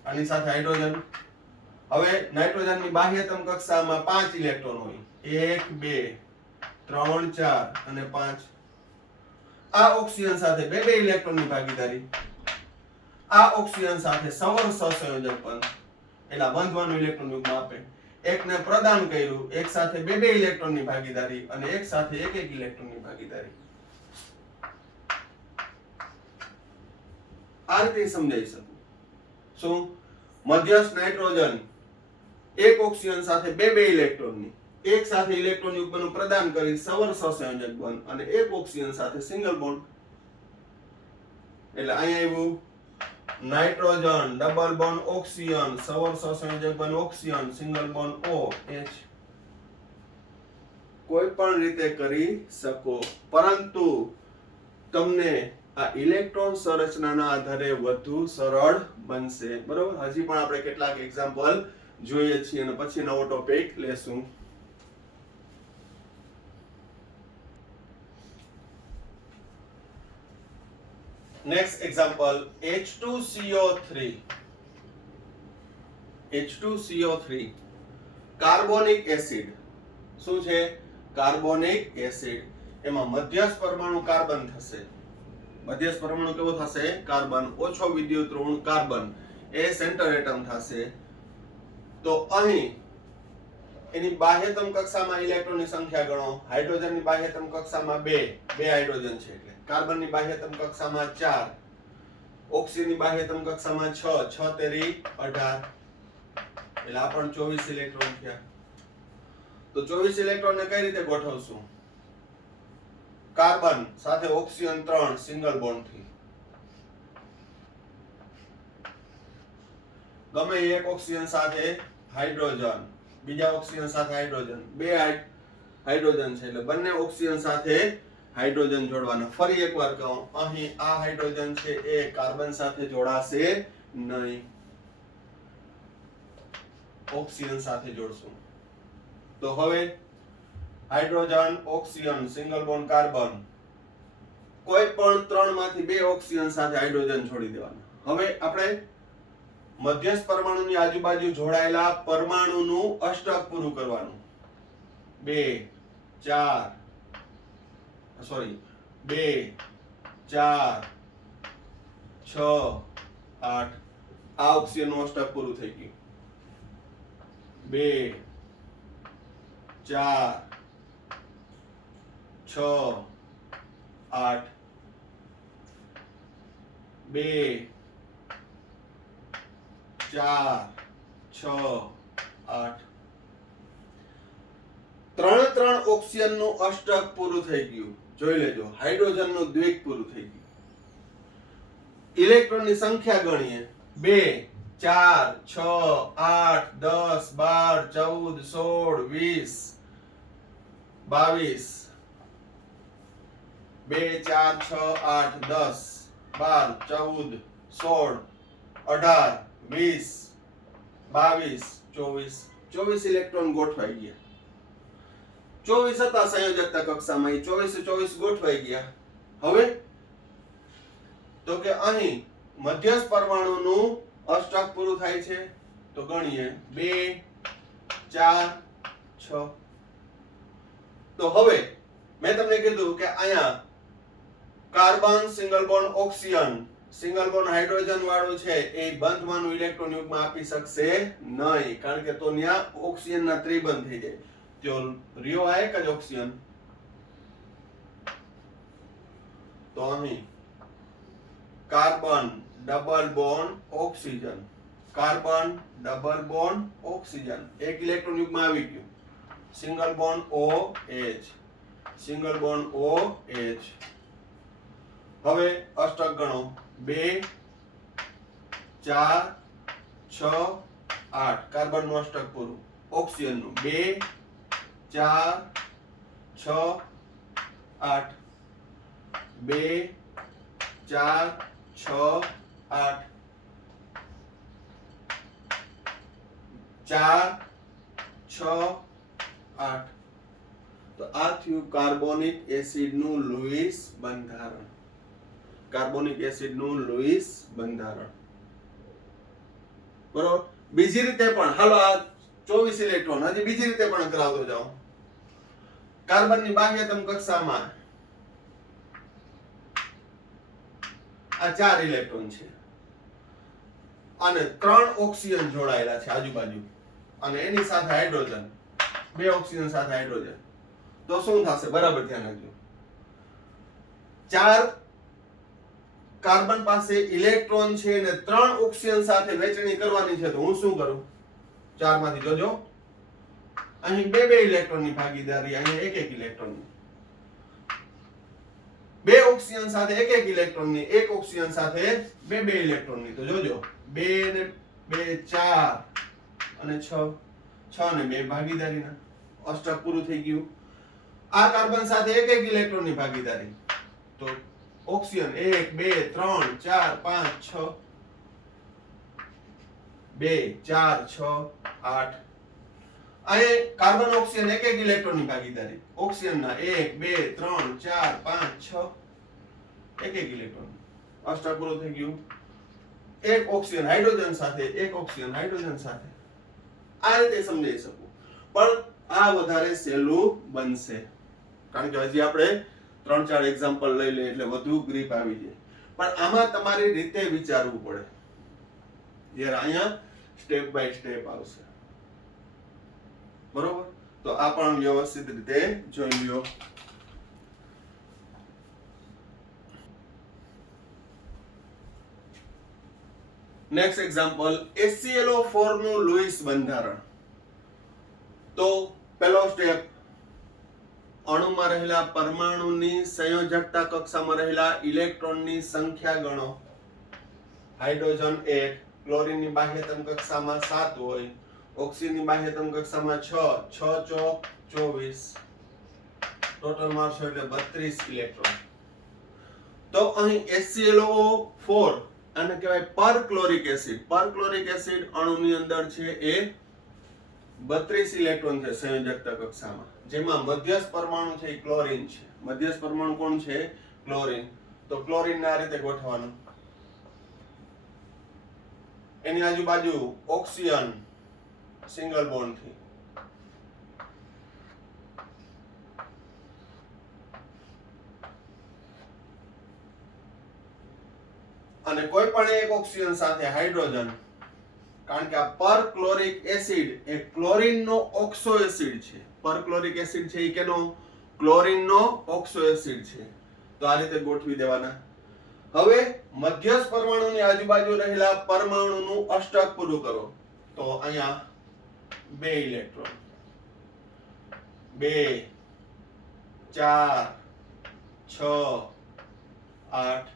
આની સાથે હાઇડ્રોજન. હવે નાઇટ્રોજનની બાહ્યતમ કક્ષામાં 5 ઇલેક્ટ્રોન હોય, 1 2 3 4 અને 5. આ ઓક્સિજન સાથે બે ઇલેક્ટ્રોનની ભાગીદારી, આ ઓક્સિજન સાથે સવર સહસંયોજક બંધ, એટલે બંધવાનું ઇલેક્ટ્રોન યુગ્મ આપે. એકને પ્રદાન કર્યું, એક સાથે બે ઇલેક્ટ્રોનની ભાગીદારી અને એક સાથે એક ઇલેક્ટ્રોનની ભાગીદારી. આ રીતે સમજાઈ શકું. શું? મધ્યસ્થ નાઇટ્રોજન એક ઓક્સિજન સાથે બે ઇલેક્ટ્રોનની, એક સાથે ઇલેક્ટ્રોન યુગ્મનું પ્રદાન કરી સવર સહસંયોજક બંધ અને એક ઓક્સિજન સાથે સિંગલ બોન્ડ. એટલે અહીંયા આવ્યું નાઇટ્રોજન ડબલ બોન્ડ ઓક્સિજન, સવર સહસંયોજક બંધ ઓક્સિજન, સિંગલ બોન્ડ OH. કોઈ પણ રીતે કરી શકો, પરંતુ તમને આ ઇલેક્ટ્રોન સંરચનાના આધારે વધુ સરળ બનશે. બરોબર? હજી પણ આપણે કેટલાક એક્ઝામ્પલ જોઈએ છીએ અને પછી નવો ટોપિક લેશું. Next example H2CO3. H2CO3 carbonic acid. શું છે? Carbonic acid. એમાં મધ્યસ્થ પરમાણુ કાર્બન થશે. મધ્યસ્થ પરમાણુ કેવો થશે? કાર્બન. ઓછો વિદ્યુત ઋણ કાર્બન, એ સેન્ટર એટમ થશે. તો અહીં એની બાહ્યતમ કક્ષામાં ઇલેક્ટ્રોનની સંખ્યા ગણો. હાઇડ્રોજનની બાહ્યતમ કક્ષામાં 2 હાઇડ્રોજન છે એટલે. કાર્બનની બાહ્યતમ કક્ષામાં 4, ઓક્સિજનની બાહ્યતમ કક્ષામાં 6, 6 તેરી 18, એટલે આ પણ 24 ઇલેક્ટ્રોન થયા. તો 24 ઇલેક્ટ્રોનને કઈ રીતે ગોઠવશું? કાર્બન સાથે ઓક્સિજન 3 સિંગલ બોન્ડ થી, ગમે એક ઓક્સિજન સાથે હાઇડ્રોજન, બીજા ઓક્સિજન સાથે હાઇડ્રોજન, 2 હાઇડ્રોજન છે એટલે બંને ઓક્સિજન સાથે હાઇડ્રોજન જોડવાના. ફરી એકવાર કહું, અહીં આ હાઇડ્રોજન છે એ કાર્બન સાથે જોડાશે નહીં, ઓક્સિજન સાથે જોડશું. તો હવે hydrogen oxygen single bond carbon, કોઈ પણ 3 માંથી 2 ઓક્સિજન સાથે હાઇડ્રોજન જોડી દેવાના. હવે આપણે મધ્યસ્થ પરમાણુની આજુબાજુ જોડાયેલા પરમાણુનું અષ્ટક પૂરું કરવાનું. 2 4 6 8. આ ઓક્સિજનનું અષ્ટક પૂરું થઈ ગયું. 2 4 6 8. 2 4 6 8. 3 ઓક્સિજનનું અષ્ટક પૂરું થઈ ગયું. જોઈ લેજો, હાઇડ્રોજનનું દ્વિક પૂરું થઈ ગયું. ઇલેક્ટ્રોનની સંખ્યા ગણીએ. 2 4 6 8 10 12 14 16 22 2 4 6 8 10 12 14 16 18 20 22 ઇલેક્ટ્રોન ગોઠવાઈ ગયા. 24 હતા સંયોજકતા કક્ષામાં, 24 ગોઠવાઈ ગયા. હવે તો કે અહીં મધ્યસ્થ પરમાણુનું અષ્ટક પૂરું થાય છે, તો ગણીએ 2 4 6. તો હવે મેં તમને કીધું કે અહીંયા carbon single bond oxygen single bond hydrogen વાળું છે એ બંધમાંનું ઇલેક્ટ્રોન યુગ્મ આપી શકશે નહીં, કારણ કે તો ત્યાં ઓક્સિજનના ત્રિબંધ થઈ જાય. તો રિયો આ એક જ ઓક્સિજન, તો અહીં carbon double bond oxygen, carbon double bond oxygen, એક ઇલેક્ટ્રોન યુગ્મ આવી ગયું. Single bond OH, single bond OH. હવે અષ્ટક ગણો 2 4 6 8, કાર્બન નું અષ્ટક પૂરું. ઓક્સિજન નું 2 4 6 8, 2 4 6 8, 4 6 8. તો આ થયું કાર્બોનિક એસિડ નું લુઈસ બંધારણ. કાર્બોનિક એસિડ નું લુઈસ બંધારણ. બરોબર. બીજી રીતે પણ હાલો આ 24 ઇલેક્ટ્રોન હજી બીજી રીતે પણ કરાવતો જાઉં. કાર્બન ની બાહ્યતમ કક્ષામાં આ 4 ઇલેક્ટ્રોન છે અને 3 ઓક્સિજન જોડાયેલા છે આજુબાજુ, અને એની સાથે હાઇડ્રોજન, 2 ઓક્સિજન સાથે હાઇડ્રોજન. તો શું થશે? બરાબર ધ્યાન રાખજો. 4 કાર્બન પાસે ઇલેક્ટ્રોન છે અને 3 ઓક્સિજન સાથે વહેંચણી કરવાની છે, તો હું શું કરું? 4 માંથી જોજો, અહીં 2 ઇલેક્ટ્રોન ની ભાગીદારી, અહીં 1 ઇલેક્ટ્રોન ની. 2 ઓક્સિજન સાથે 1 ઇલેક્ટ્રોન ની, 1 ઓક્સિજન સાથે 2 ઇલેક્ટ્રોન ની. તો જોજો 2 ને 2 4 અને 6, 6 ને 2 ભાગીદારીના, અષ્ટક પૂરું થઈ ગયું. આ કાર્બન સાથે 1 ઇલેક્ટ્રોન ની ભાગીદારી, તો ઓક્સિજન 1 2 3 4 5 6, 2 4 6 8. અહીં કાર્બન ઓક્સિજન 1 ઇલેક્ટ્રોન ની ભાગીદારી, ઓક્સિજન ના 1 2 3 4 5 6, 1 ઇલેક્ટ્રોન, અષ્ટક પૂરું થઈ ગયું. 1 ઓક્સિજન હાઇડ્રોજન સાથે, 1 ઓક્સિજન હાઇડ્રોજન સાથે. આ રીતે સમજાઈ શકું, પણ આ વધારે સહેલું બનશે, કારણ કે હજી આપણે 3-4 એક્ઝામ્પલ લઈ લઈએ એટલે વધુ ગ્રીપ આવી જાય. પણ આમાં તમારી રીતે વિચારવું પડે, જ્યારે અહીંયા સ્ટેપ બાય સ્ટેપ આવશે. બરોબર? તો આ પણ વ્યવસ્થિત રીતે જોઈ લ્યો. નેક્સ્ટ એક્ઝામ્પલ, HClO4 નું લુઈસ બંધારણ. તો પહેલો સ્ટેપ, અણુમાં રહેલા પરમાણુની સંયોજકતા કક્ષામાં રહેલા ઇલેક્ટ્રોનની સંખ્યા ગણો. હાઇડ્રોજન 1, ક્લોરીનની બાહ્યતમ કક્ષામાં 7 હોય, ઓક્સિજનની બાહ્યતમ કક્ષામાં 6, 6 ચોક 24, ટોટલ મારશો એટલે 32 ઇલેક્ટ્રોન. તો અહીં HClO4 આને કહેવાય પરક્લોરિક એસિડ. પરક્લોરિક એસિડ અણુની અંદર છે એ 32 ઇલેક્ટ્રોન છે સંયોજકતા કક્ષામાં, જેમાં મધ્યસ્થ પરમાણુ છે એ ક્લોરીન છે. મધ્યસ્થ પરમાણુ કોણ છે? ક્લોરીન. તો ક્લોરીન આ રીતે ગોઠવવાનું, એની આજુબાજુ ઓક્સિજન સિંગલ બોન્ડ થી, અને કોઈ પણ એક ઓક્સિજન સાથે હાઇડ્રોજન, કારણ કે આ પરક્લોરિક એસિડ એ ક્લોરીનનો ઓક્સો એસિડ છે. પરક્લોરિક એસિડ છે એ કેનો? ક્લોરીનનો ઓક્સો એસિડ છે. તો આ રીતે ગોઠવી દેવાના. હવે મધ્યસ્થ પરમાણુની આજુબાજુ રહેલા પરમાણુનું અષ્ટક પૂરું કરો. તો અહીંયા 2 ઇલેક્ટ્રોન, 2 4 6 8,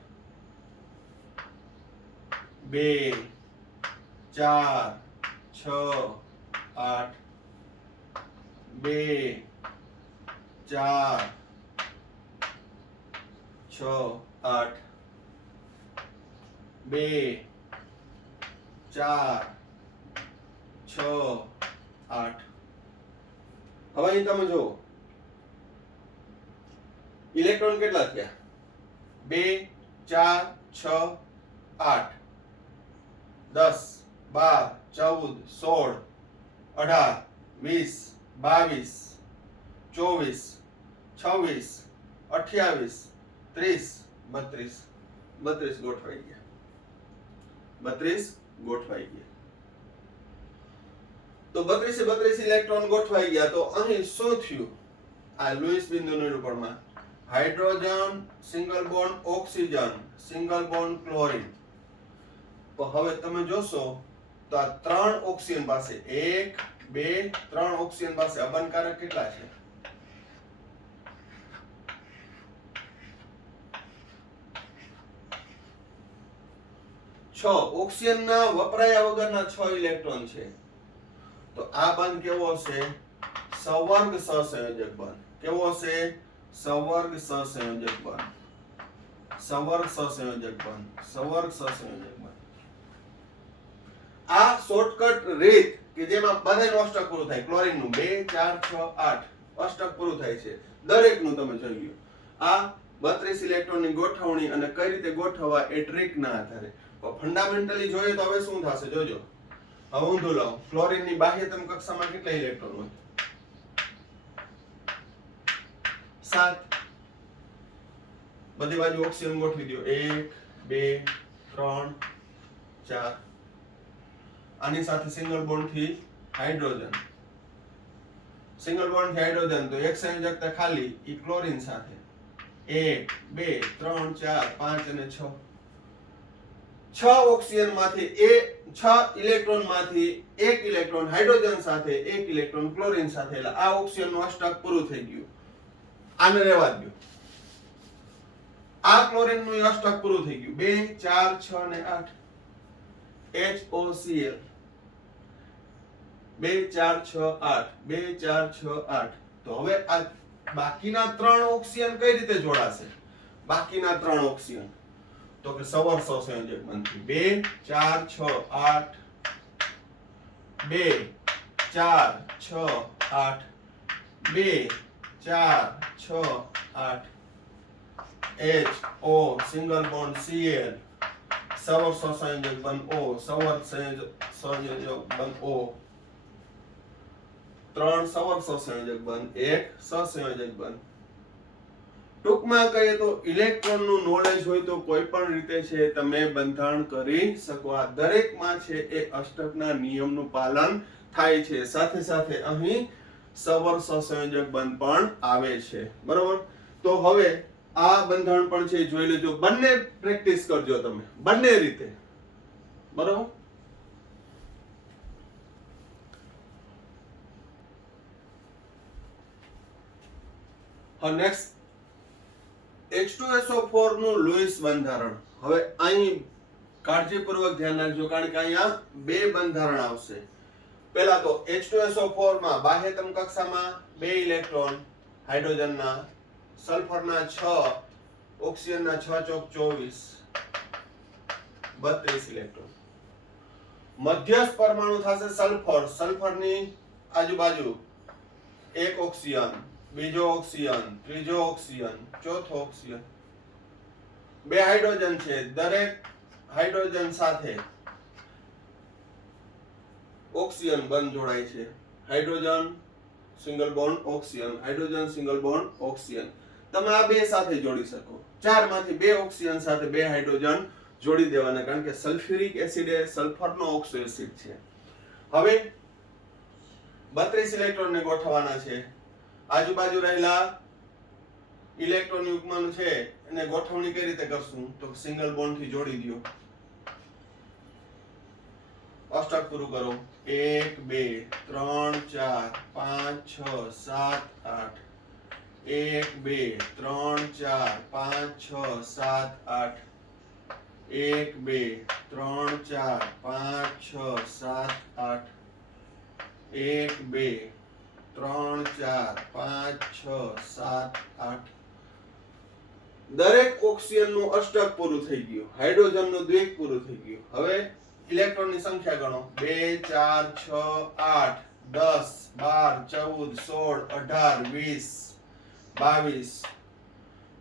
2 4 6 8, 2 4 6 8, 2 4 6 8. હવે અહીં તમે જુઓ ઇલેક્ટ્રોન કેટલા થયા? 2 4 6 8, 10 12 14 16 18 22 24 26 28 30 32 ગોઠવાઈ ગયા. 32 ગોઠવાઈ ગયા. તો 32 ઇલેક્ટ્રોન ગોઠવાઈ ગયા. તો અહીં શું થયું? આ લુઈસ બિંદુનું નિરૂપણમાં hydrogen single bond oxygen single bond chlorine. તો હવે તમે જોશો તો આ 3 ઓક્સિજન પાસે 1 2 3 ઓક્સિજન પાસે અબનકારક કેટલા છે? 6 ઓક્સિજનના વપરાયા વગરના 6 ઇલેક્ટ્રોન છે. તો આ બંધ કેવો હશે? સવર્ગ સહસંયોજક બંધ. કેવો હશે? સવર્ગ સહસંયોજક બંધ. સવર્ગ સહસંયોજક બંધ. સવર્ગ સહસંયોજક બંધ. આ શોર્ટકટ રીત કે જેમાં બધાનું અષ્ટક પૂરું થાય. ક્લોરીન નું 2 4 6 8 અષ્ટક પૂરું થાય છે. દરેકનું તમે જોઈ લો. આ 32 ઇલેક્ટ્રોનની ગોઠવણી અને કઈ રીતે ગોઠવવા એ ટ્રીક ના આધારે. ફંડામેન્ટલી જોઈએ તો હવે શું થશે જોજો. હવે ઊંધું લાવો. ક્લોરીન ની બાહ્યતમ કક્ષામાં કેટલા ઇલેક્ટ્રોન હોય? 7. બધી બાજુ ઓક્સિજન ગોઠવી દો. 1 2 3 4. આની સાથે સિંગલ બોન્ડ થી હાઇડ્રોજન. સિંગલ બોન્ડ થી હાઇડ્રોજન તો એક સંયોજકતા ખાલી ઈ ક્લોરીન સાથે. 1 2 3 4 5 અને 6. 6 ઓક્સિજન માંથી 6 ઇલેક્ટ્રોન માંથી 1 ઇલેક્ટ્રોન હાઇડ્રોજન સાથે 1 ઇલેક્ટ્રોન ક્લોરીન સાથે. એટલે આ ઓક્સિજન નું અષ્ટક પૂરું થઈ ગયું. આને રહેવા દો. આ ક્લોરીન નું અષ્ટક પૂરું થઈ ગયું. 2 4 6 અને 8 HOCl. 2 4 6 8 2 4 6 8. તો હવે આ બાકીના 3 ઓક્સિજન કઈ રીતે જોડાશે? બાકીના 3 ઓક્સિજન તો કે સવર્ગ સહસંયોજક બનથી 2 4 6 8 2 4 6 8 2 4 6 8 HO સિંગલ બોન્ડ Cl સવર્ગ સહસંયોજક બંધ O સવર્ગ સહસંયોજક બંધ O 3 સવર્ગ સહસંયોજક બંધ 1 સહસંયોજક બંધ. ટૂંકમાં કહીએ તો ઇલેક્ટ્રોન નું નોલેજ હોય તો કોઈ પણ રીતે છે તમે બંધારણ કરી શકો. આ દરેકમાં છે એ અષ્ટકના નિયમનું પાલન થાય છે. સાથે સાથે અહીં સવર્ગ સહસંયોજક બંધ પણ આવે છે. બરોબર. તો હવે આ બંધારણ પણ છે જોઈ લેજો. બંને પ્રેક્ટિસ કરજો તમે બંને રીતે. બરોબર. હવે નેક્સ્ટ H2SO4 નું લુઈસ બંધારણ. હવે અહીં કાળજીપૂર્વક ધ્યાન રાખજો કારણ કે અહીંયા બે બંધારણ આવશે. પહેલા તો H2SO4 માં બાહ્યતમ કક્ષામાં 2 ઇલેક્ટ્રોન હાઇડ્રોજનના, સલ્ફરના 6, ઓક્સિજનના 6 ચોક 24 32 ઇલેક્ટ્રોન. મધ્યસ્થ પરમાણુ થશે સલ્ફર. સલ્ફરની આજુબાજુ એક ઓક્સિજન, બીજો ઓક્સિજન, ત્રીજો ઓક્સિજન, ચોથો ઓક્સિજન. 2 હાઇડ્રોજન છે. દરેક હાઇડ્રોજન સાથે ઓક્સિજન બંધ જોડાય છે. Hydrogen single bond oxygen, hydrogen single bond oxygen. તમે આ બે સાથે જોડી શકો. 4 માંથી 2 ઓક્સિજન સાથે 2 હાઇડ્રોજન જોડી દેવાના કારણ કે સલ્ફ્યુરિક એસિડ એ સલ્ફરનો ઓક્સો એસિડ છે. હવે 32 ઇલેક્ટ્રોન ને ગોઠવવાના છે. આજુબાજુ રહેલા ઇલેક્ટ્રોન યુગ્મન છે એને ગોઠવણી કઈ રીતે કરશું? તો સિંગલ બોન્ડ થી જોડી દો. અષ્ટક પૂરું કરો. 1 2 3 4 5 6 7 8 1 2 3 4 5 6 7 8 1 2 3 4 5 6 7 8 1 2 3 4 5 6 7 8. દરેક ઓક્સિજન નું અષ્ટક પૂરું થઈ ગયું. હાઇડ્રોજન નું દ્વિક પૂરું થઈ ગયું. હવે ઇલેક્ટ્રોન ની સંખ્યા ગણો. 2 4 6 8 10 12 14 16 18 20 22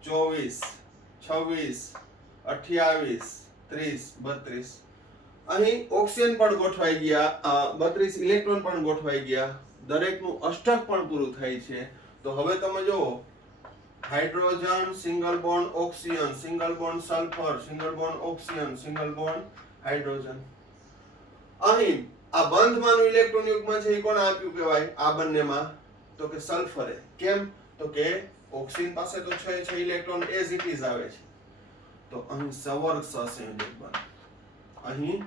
23 24 26 32. અહીં ઓક્સિજન પણ ગોઠવાઈ ગયા. 32 ઇલેક્ટ્રોન પણ ગોઠવાઈ ગયા. દરેકનું અષ્ટક પણ પૂરું થાય છે. તો હવે તમે જુઓ hydrogen single bond oxygen, single bond sulphur, single bond oxygen, single bond hydrogen. અહીં આ બંધમાંનું ઇલેક્ટ્રોન યુગ્મ છે એ કોણ આપ્યું કહેવાય આ બંનેમાં? તો કે સલ્ફરે. કેમ? તો કે ઓક્સિજન પાસે તો 6 ઇલેક્ટ્રોન એઝ ઇટ ઇઝ આવે છે. તો અહીં સવર્ગ સહસંયોજક બંધ. અહીં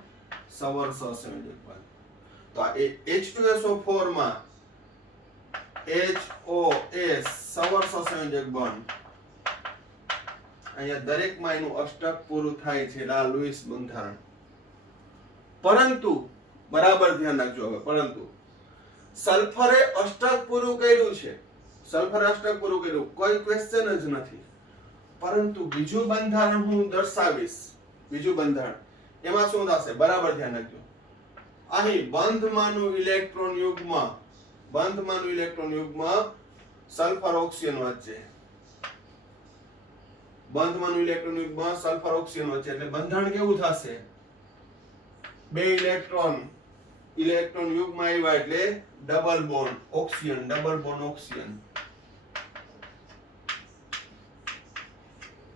સવર્ગ સહસંયોજક બંધ. તો આ H2SO4 માં HOS સવર્ગ સહસંયોજક બંધ. અહીંયા દરેકમાં એનું અષ્ટક પૂરું થાય છે એટલે આ લુઈસ બંધારણ. પરંતુ બરાબર ધ્યાન રાખજો હવે. પરંતુ સલ્ફરે અષ્ટક પૂરું કર્યું છે. સલ્ફરે અષ્ટક પૂરું કર્યું, કોઈ ક્વેશ્ચન જ નથી. પરંતુ બીજું બંધારણ હું દર્શાવીશ. બીજું બંધારણ એમાં શું થશે બરાબર ધ્યાન રાખજો. અહીં બંધમાંનું ઇલેક્ટ્રોન યુગ્મ સલ્ફર ઓક્સિજન વચ્ચે. બંધમાંનું ઇલેક્ટ્રોન યુગ્મ સલ્ફર ઓક્સિજન વચ્ચે એટલે બંધારણ કેવું થશે? બે ઇલેક્ટ્રોન યુગ્મ આવ્યા એટલે ડબલ બોન્ડ ઓક્સિજન.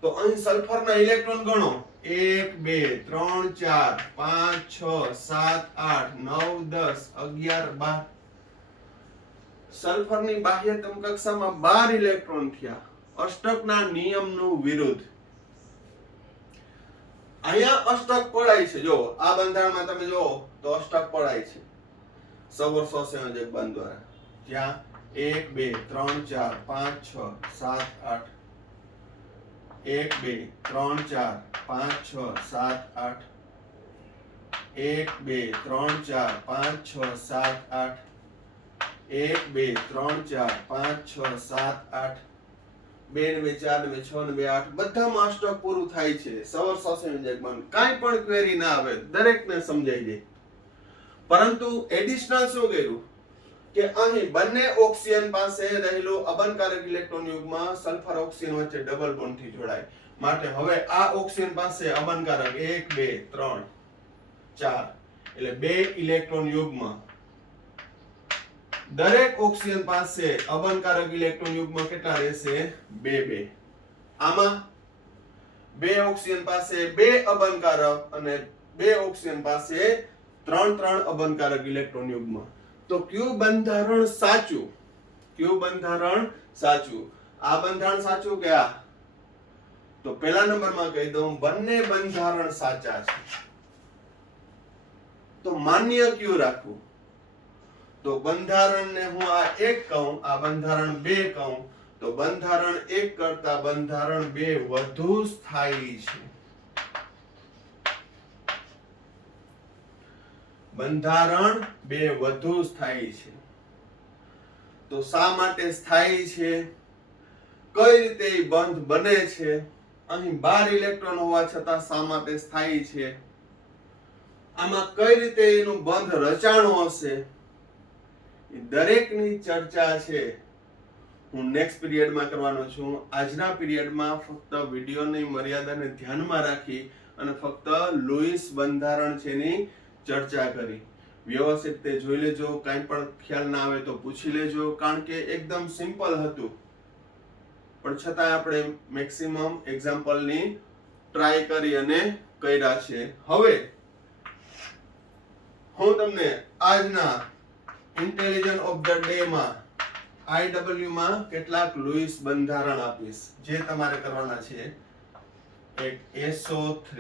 તો અહીં સલ્ફરના ઇલેક્ટ્રોન ગણો 1 2 3 4 5 6 7 8 9 10 11 12. સલ્ફરની બાહ્યતમ કક્ષામાં 12 ઇલેક્ટ્રોન થયા. અષ્ટકના નિયમનું વિરુદ્ધ. અહીંયા અષ્ટક પડાય છે. જો આ બંધારણમાં તમે જો તો અષ્ટક પડાય છે સવર્ગ સહસંયોજક બંધ દ્વારા. જ્યાં 1 2 3 4 5 6 7 8 1 2 3 4 5 6 7 8 1 2 3 4 5 6 7 8 1 2 3 4 5 6 7 8 2 ને 2 4 ને 2 6 ને 2 8 બધામાં અષ્ટક પૂરું થાય છે. સવર્ગ સહસંયોજક બંધ. કાંઈ પણ ક્વેરી ના આવે, દરેકને સમજાઈ જાય. પરંતુ એડિશનલ શું કર્યું કે અહીં બંને ઓક્સિજન પાસે રહેલું અબનકારક ઇલેક્ટ્રોન યુગ્મ સલ્ફર ઓક્સિજન વચ્ચે ડબલ બોન્ડ થી જોડાય. માટે હવે આ ઓક્સિજન પાસે અબનકારક 1 2 3 4 એટલે 2 ઇલેક્ટ્રોન યુગ્મ. દરેક ઓક્સિજન પાસે અબનકારક ઇલેક્ટ્રોન યુગ્મ કેટલા રહેશે? 2 2. આમાં 2 ઓક્સિજન પાસે 2 અબનકારક અને 2 ઓક્સિજન પાસે 3 3 અબનકારક ઇલેક્ટ્રોન યુગ્મ. તો કયું બંધારણ સાચું? આ બંધારણ સાચું કે આ? તો પહેલા નંબરમાં કહી દઉં બંને બંધારણ સાચા છે. તો માન્ય કયું રાખવું? તો બંધારણને હું આ 1 કહું, આ બંધારણ 2 કહું, તો બંધારણ 1 કરતા બંધારણ 2 વધુ સ્થાયી છે. બંધારણ 2 વધુ સ્થાયી છે. તો શા માટે સ્થાયી છે? કઈ રીતે બંધ બને છે? અહીં 12 ઇલેક્ટ્રોન હોવા છતાં શા માટે સ્થાયી છે? આમાં કઈ રીતે એનું બંધ રચાણું હશે? દરેકની ચર્ચા છે હું નેક્સ્ટ પીરિયડમાં કરવાનો છું. આજના પીરિયડમાં ફક્ત વિડિયોની મર્યાદાને ધ્યાનમાં રાખી અને ફક્ત લુઈસ બંધારણ છે એની ચર્ચા કરી. વ્યવસ્થિત તે જોઈ લેજો. કાંઈ પણ ખ્યાલ ના આવે તો પૂછી લેજો. કારણ કે એકદમ સિમ્પલ હતું, પણ છતાં આપણે મેક્સિમમ એક્ઝામ્પલની ટ્રાય કરી અને કર્યા છે. હવે હું તમને આજના ઇન્ટેલિજન્ટ ઓફ ધ ડે માં IW માં કેટલાક લુઈસ બંધારણ આપીશ જે તમારે કરવાના છે. એક SO3,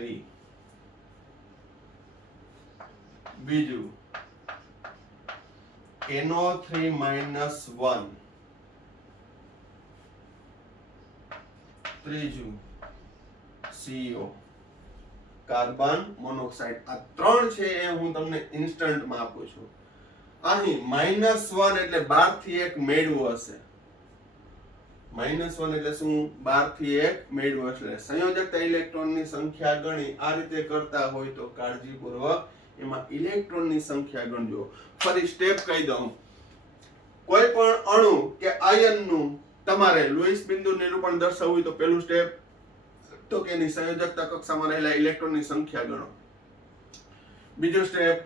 બીજું NO3-1, ત્રીજું CO કાર્બન મોનોક્સાઇડ. આ 3 છે એ હું તમને ઇન્સ્ટન્ટમાં આપું છું. અહીં -1 એટલે 12 થી 1 મેળવું હશે. -1 એટલે શું? 12 થી 1 મેળવું એટલે સંયોજકતા ઇલેક્ટ્રોનની સંખ્યા ગણી. આ રીતે કરતા હોય તો કાળજીપૂર્વક એમાં ઇલેક્ટ્રોનની સંખ્યા ગણજો. ફરી સ્ટેપ કહી દઉં. કોઈ પણ અણુ કે આયનનું તમારે લુઈસ બિંદુ નિરૂપણ દર્શાવવું હોય તો પહેલું સ્ટેપ તો કે એની સંયોજકતા કક્ષામાં રહેલા ઇલેક્ટ્રોનની સંખ્યા ગણો. બીજો સ્ટેપ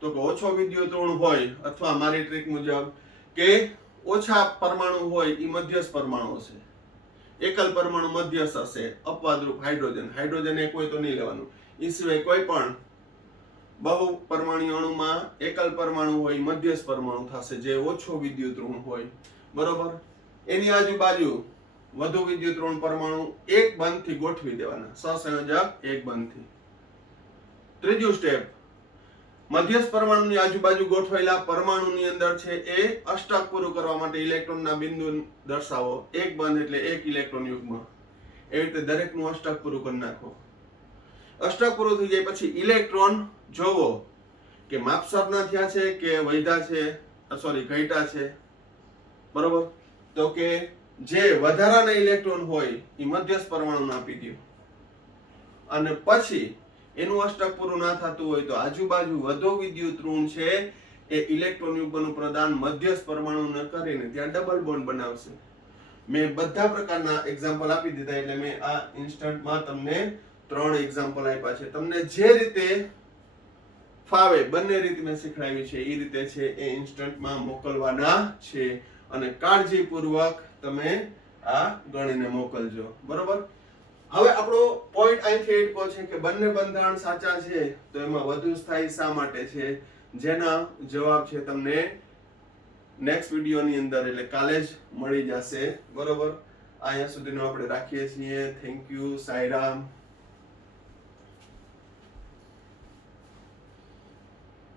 તો કે ઓછો વિદ્યુત ઋણ હોય અથવા મારી ટ્રીક મુજબ કે ઓછા પરમાણુ હોય એ મધ્યસ્થ પરમાણુ હશે. એકલ પરમાણુ મધ્યસ્થ હશે. અપવાદરૂપ હાઇડ્રોજન. હાઇડ્રોજન એક હોય તો નહીં લેવાનું. એ સિવાય કોઈ પણ બહુ પરમાણુ અણુમાં એકલ પરમાણુ હોય, મધ્યસ્થ પરમાણુ થશે જે ઓછો વિદ્યુત ઋણ હોય, બરોબર. એની આજુબાજુ વધુ વિદ્યુત ઋણ પરમાણુ એક બંધથી ગોઠવી દેવાના, સહસંયોજક એક બંધથી. ત્રીજું સ્ટેપ, મધ્યસ્થ પરમાણુની આજુબાજુ ગોઠવાયેલા પરમાણુની અંદર છે એ અષ્ટક પૂરું કરવા માટે ઇલેક્ટ્રોનના બિંદુ દર્શાવો. એક બંધ એટલે એક ઇલેક્ટ્રોન યુગ્મ. એવી રીતે દરેકનું અષ્ટક પૂરું કરી નાખો. અષ્ટક પૂરું થઈ જાય પછી ઇલેક્ટ્રોન જોવો કે માપસરના થયા છે કે વધ્યા છે, સોરી ઘટ્યા છે, બરોબર. તો કે જે વધારાના ઇલેક્ટ્રોન હોય એ મધ્યસ્થ પરમાણુને આપી દો, અને પછી એનું અષ્ટક પૂરું ના થતું હોય તો આજુબાજુ વધુ વિદ્યુત ઋણ છે એ ઇલેક્ટ્રોન યુગ્મનું પ્રદાન મધ્યસ્થ પરમાણુને કરીને ત્યાં ડબલ બોન્ડ બનાવશે. મેં બધા પ્રકારના એક્ઝામ્પલ આપી દીધા, એટલે મેં આ ઇન્સ્ટન્ટમાં તમને 3 એક્ઝામ્પલ આપ્યા છે. તમને જે રીતે ફાવે બંને રીત મેં શીખવાડી છે એ રીતે છે એ ઇન્સ્ટન્ટમાં મોકલવાના છે, અને કાળજીપૂર્વક તમે આ ગણીને મોકલજો, બરોબર. હવે આપણો પોઈન્ટ અહીંથી એટલો છે કે બંને બંધારણ સાચા છે તો એમાં વધુ સ્થાયી શા માટે છે, જેના જવાબ છે તમને નેક્સ્ટ વિડીયોની અંદર એટલે કાલે જ મળી જશે, બરોબર. અહીંયા સુધીનો આપણે રાખીએ છીએ. Thank you. સાંઈરામ.